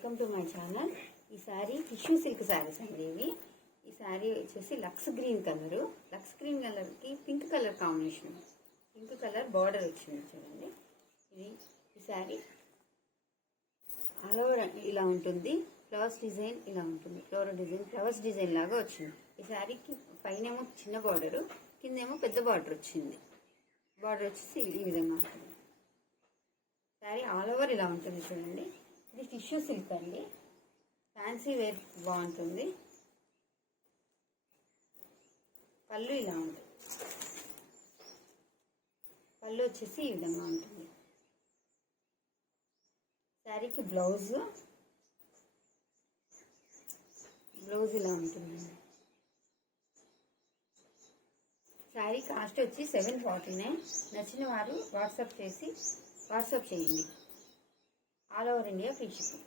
Welcome to my channel. ఈ sari tissue silk saris అండి ఇవి. ఈ శారీ వచ్చేసి లక్స్ గ్రీన్ కలర్కి pink colour combination, pink colour border వచ్చింది చూడండి. ఈ శారీ ఆల్ ఓవర్ ఇలా ఉంటుంది. ఫ్లవర్స్ డిజైన్ ఇలా ఉంటుంది, ఫ్లవర్స్ డిజైన్ లాగా వచ్చింది. ఈ శారీకి పైనేమో చిన్న బార్డరు, కిందేమో పెద్ద బార్డర్ వచ్చింది. బార్డర్ వచ్చేసి ఈ విధంగా ఉంటుంది. శారీ ఆల్ ఓవర్ ఇలా ఉంటుంది చూడండి. ఇది టిష్యూ సిల్క్ అండి, ఫ్యాన్సీ వేర్ బాగుంటుంది. పళ్ళు ఇలా ఉంటుంది. పళ్ళు వచ్చేసి ఈ విధంగా ఉంటుంది. శారీకి బ్లౌజ్ ఇలా ఉంటుందండి. శారీ కాస్ట్ వచ్చి 749. నచ్చిన వారు వాట్సాప్ చేయండి. All over India free shipping.